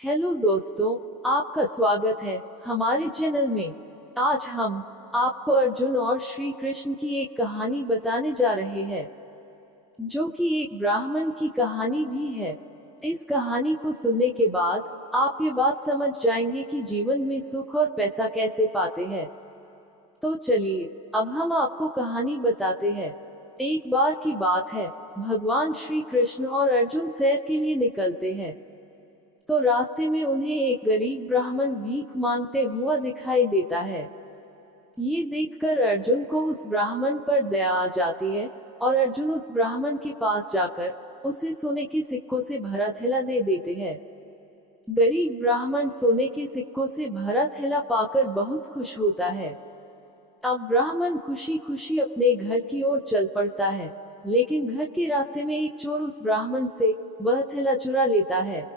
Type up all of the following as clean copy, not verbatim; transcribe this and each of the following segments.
Hello दोस्तों, आपका स्वागत है हमारे चैनल में। आज हम आपको अर्जुन और श्री कृष्ण की एक कहानी बताने जा रहे हैं, जो कि एक ब्राह्मण की कहानी भी है। इस कहानी को सुनने के बाद आप ये बात समझ जाएंगे कि जीवन में सुख और पैसा कैसे पाते हैं। तो चलिए, अब हम आपको कहानी बताते हैं। एक बार की बात है, भगवान श्री कृष्ण और अर्जुन सैर के लिए निकलते हैं। तो रास्ते में उन्हें एक गरीब ब्राह्मण भीख मांगते हुआ दिखाई देता है। ये देखकर अर्जुन को उस ब्राह्मण पर दया आ जाती है और अर्जुन उस ब्राह्मण के पास जाकर उसे सोने के सिक्कों से भरा थैला दे देते हैं। गरीब ब्राह्मण सोने के सिक्कों से भरा थैला पाकर बहुत खुश होता है। अब ब्राह्मण खुशी खुशी अपने घर की ओर चल पड़ता है, लेकिन घर के रास्ते में एक चोर उस ब्राह्मण से वह थैला चुरा लेता है।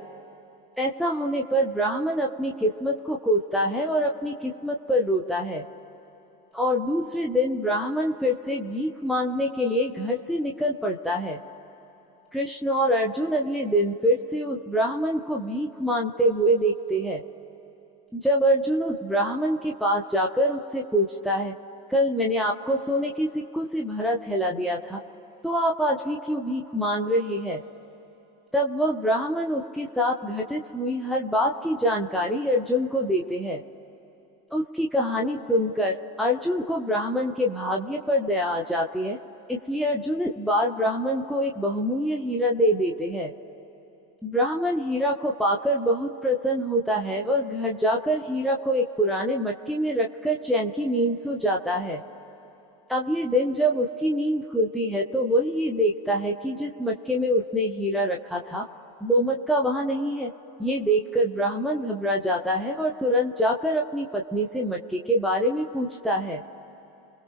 ऐसा होने पर ब्राह्मण अपनी किस्मत को कोसता है और अपनी किस्मत पर रोता है। और दूसरे दिन ब्राह्मण फिर से भीख मांगने के लिए घर से निकल पड़ता है। कृष्ण और अर्जुन अगले दिन फिर से उस ब्राह्मण को भीख मांगते हुए देखते हैं। जब अर्जुन उस ब्राह्मण के पास जाकर उससे पूछता है, कल मैंने आपको सोने के सिक्कों से भरा थैला दिया था, तो आप आज भी क्यों भीख मांग रहे हैं? तब वह ब्राह्मण उसके साथ घटित हुई हर बात की जानकारी अर्जुन को देते हैं। उसकी कहानी सुनकर अर्जुन को ब्राह्मण के भाग्य पर दया आ जाती है, इसलिए अर्जुन इस बार ब्राह्मण को एक बहुमूल्य हीरा दे देते हैं। ब्राह्मण हीरा को पाकर बहुत प्रसन्न होता है और घर जाकर हीरा को एक पुराने मटके में रखकर चैन की नींद सो जाता है। अगले दिन जब उसकी नींद खुलती है तो वह ये देखता है कि जिस मटके में उसने हीरा रखा था, वो मटका वहां नहीं है। ये देखकर ब्राह्मण घबरा जाता है और तुरंत जाकर अपनी पत्नी से मटके के बारे में पूछता है।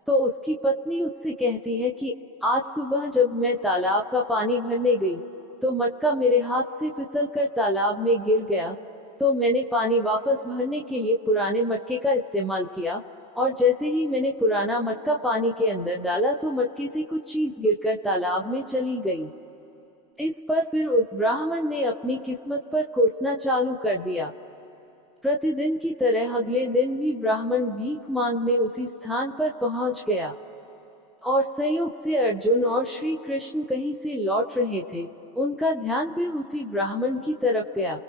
तो उसकी पत्नी उससे कहती है कि आज सुबह जब मैं तालाब का पानी भरने गई, तो मटका मेरे हाथ से फिसलकर तालाब में गिर गया। तो मैंने पानी वापस भरने के लिए पुराने मटके का इस्तेमाल किया, और जैसे ही मैंने पुराना मटका पानी के अंदर डाला तो मटके से कुछ चीज गिरकर तालाब में चली गई। इस पर फिर उस ब्राह्मण ने अपनी किस्मत पर कोसना चालू कर दिया। प्रतिदिन की तरह अगले दिन भी ब्राह्मण भीख मांगने उसी स्थान पर पहुंच गया, और संयोग से अर्जुन और श्री कृष्ण कहीं से लौट रहे थे। उनका ध्यान फिर उसी ब्राह्मण की तरफ गया।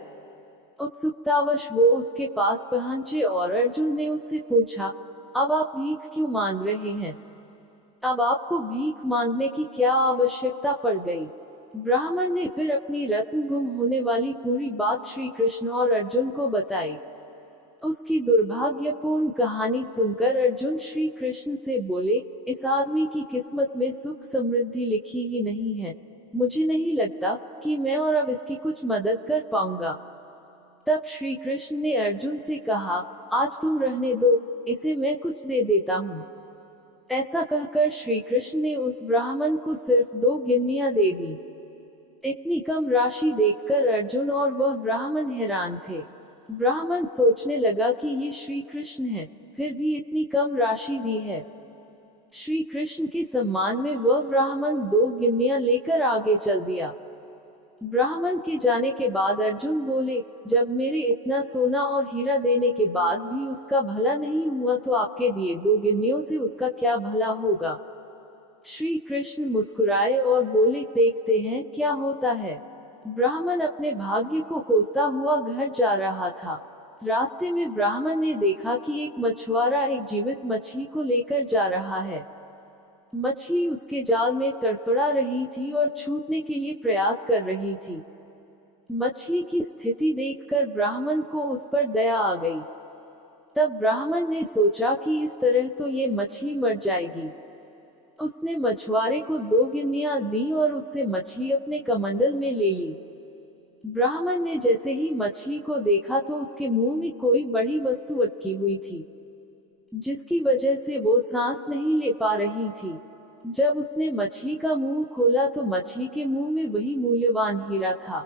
उत्सुकतावश वो उसके पास पहुंचे और अर्जुन ने उससे पूछा, अब आप भीख क्यों मांग रहे हैं? अब आपको भीख मांगने की क्या आवश्यकता पड़ गई? ब्राह्मण ने फिर अपनी रत्न गुम होने वाली पूरी बात श्री कृष्ण और अर्जुन को बताई। उसकी दुर्भाग्यपूर्ण कहानी सुनकर अर्जुन श्री कृष्ण से बोले, इस आदमी की किस्मत में सुख समृद्धि लिखी ही नहीं है। मुझे नहीं लगता कि मैं और अब इसकी कुछ मदद कर पाऊंगा। तब श्री कृष्ण ने अर्जुन से कहा, आज तुम रहने दो, इसे मैं कुछ दे देता हूँ। ऐसा कहकर श्री कृष्ण ने उस ब्राह्मण को सिर्फ 2 गिन्नियां दे दी। इतनी कम राशि देखकर अर्जुन और वह ब्राह्मण हैरान थे। ब्राह्मण सोचने लगा कि ये श्री कृष्ण है, फिर भी इतनी कम राशि दी है। श्री कृष्ण के सम्मान में वह ब्राह्मण 2 गिन्नियां लेकर आगे चल दिया। ब्राह्मण के जाने के बाद अर्जुन बोले, जब मेरे इतना सोना और हीरा देने के बाद भी उसका भला नहीं हुआ, तो आपके दिए 2 गिन्नियों से उसका क्या भला होगा? श्री कृष्ण मुस्कुराए और बोले, देखते हैं क्या होता है। ब्राह्मण अपने भाग्य को कोसता हुआ घर जा रहा था। रास्ते में ब्राह्मण ने देखा कि एक मछुआरा एक जीवित मछली को लेकर जा रहा है। मछली उसके जाल में तड़फड़ा रही थी और छूटने के लिए प्रयास कर रही थी। मछली की स्थिति देखकर ब्राह्मण को उस पर दया आ गई। तब ब्राह्मण ने सोचा कि इस तरह तो ये मछली मर जाएगी। उसने मछुआरे को 2 गिन्नियां दी और उससे मछली अपने कमंडल में ले ली। ब्राह्मण ने जैसे ही मछली को देखा तो उसके मुंह में कोई बड़ी वस्तु अटकी हुई थी, जिसकी वजह से वो सांस नहीं ले पा रही थी। जब उसने मछली का मुंह खोला तो मछली के मुंह में वही मूल्यवान हीरा था,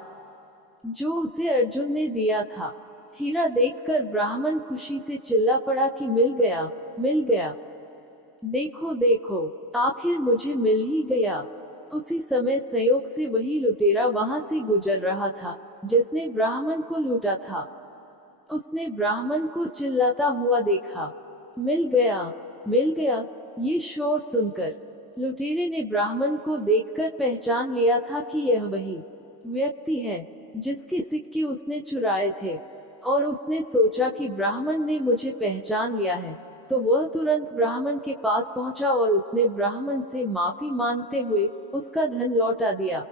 जो उसे अर्जुन ने दिया था। हीरा देखकर ब्राह्मण खुशी से चिल्ला पड़ा कि मिल गया, मिल गया। देखो देखो, आखिर मुझे मिल ही गया। उसी समय संयोग से वही लुटेरा वहां से गुजर रहा था। जिसने ब्राह्मण को लूटा था। उसने ब्राह्मण को चिल्लाता हुआ देखा, मिल गया, मिल गया। ये शोर सुनकर लुटेरे ने ब्राह्मण को देखकर पहचान लिया था कि यह वही व्यक्ति है जिसके सिक्के उसने चुराए थे, और उसने सोचा कि ब्राह्मण ने मुझे पहचान लिया है, तो वह तुरंत ब्राह्मण के पास पहुंचा और उसने ब्राह्मण से माफी मांगते हुए उसका धन लौटा दिया।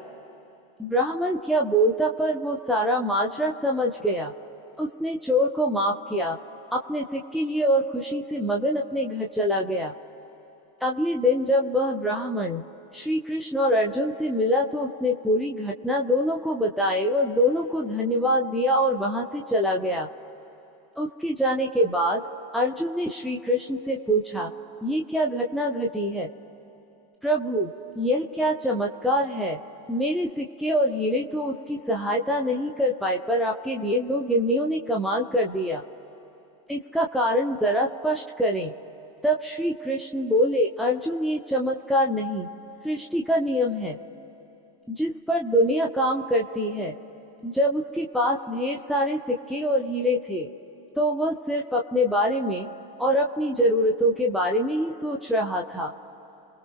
ब्राह्मण क्या बोलता, पर वो सारा माजरा समझ गया। उसने चोर को माफ किया, अपने सिक्के लिए और खुशी से मगन अपने घर चला गया। अगले दिन जब वह ब्राह्मण श्री कृष्ण और अर्जुन से मिला तो उसने पूरी घटना दोनों को बताई और दोनों को धन्यवाद दिया और वहां से चला गया। उसके जाने के बाद अर्जुन ने श्री कृष्ण से पूछा, ये क्या घटना घटी है? प्रभु, यह क्या चमत्कार है? मेरे सिक्के और हीरे तो उसकी सहायता नहीं कर पाए, पर आपके दिए 2 गिन्नियों ने कमाल कर दिया। इसका कारण जरा स्पष्ट करें। तब श्री कृष्ण बोले, अर्जुन, ये चमत्कार नहीं, सृष्टि का नियम है जिस पर दुनिया काम करती है। जब उसके पास ढेर सारे सिक्के और हीरे थे तो वह सिर्फ अपने बारे में और अपनी जरूरतों के बारे में ही सोच रहा था।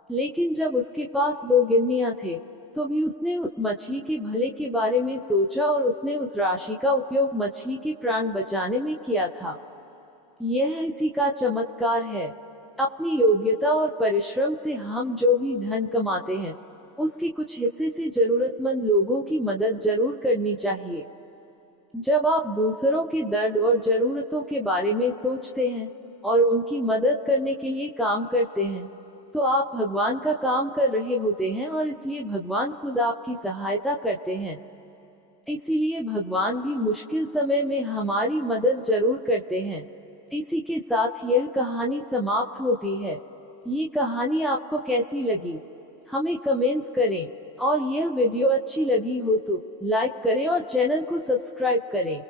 लेकिन जब उसके पास 2 गिन्नियां थे तो भी उसने उस मछली के भले के बारे में सोचा और उसने उस राशि का उपयोग मछली के प्राण बचाने में किया था। यह इसी का चमत्कार है। अपनी योग्यता और परिश्रम से हम जो भी धन कमाते हैं उसके कुछ हिस्से से जरूरतमंद लोगों की मदद जरूर करनी चाहिए। जब आप दूसरों के दर्द और जरूरतों के बारे में सोचते हैं और उनकी मदद करने के लिए काम करते हैं तो आप भगवान का काम कर रहे होते हैं और इसलिए भगवान खुद आपकी सहायता करते हैं। इसीलिए भगवान भी मुश्किल समय में हमारी मदद जरूर करते हैं। इसी के साथ यह कहानी समाप्त होती है। ये कहानी आपको कैसी लगी हमें कमेंट्स करें, और यह वीडियो अच्छी लगी हो तो लाइक करें और चैनल को सब्सक्राइब करें।